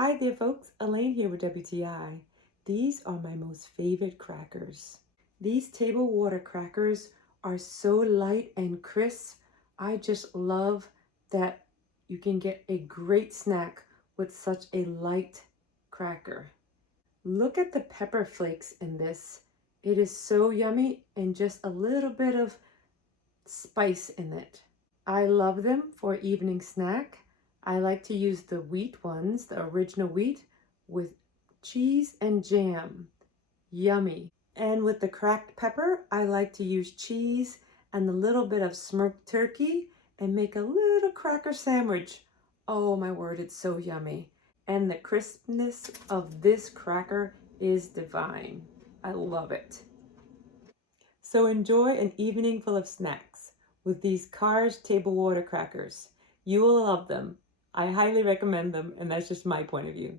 Hi there folks, Elaine here with WTI. These are my most favorite crackers. These table water crackers are so light and crisp. I just love that you can get a great snack with such a light cracker. Look at the pepper flakes in this. It is so yummy and just a little bit of spice in it. I love them for evening snack. I like to use the wheat ones, the original wheat, with cheese and jam. Yummy. And with the cracked pepper, I like to use cheese and a little bit of smoked turkey and make a little cracker sandwich. Oh my word, it's so yummy. And the crispness of this cracker is divine. I love it. So enjoy an evening full of snacks with these Carr's table water crackers. You will love them. I highly recommend them, and that's just my point of view.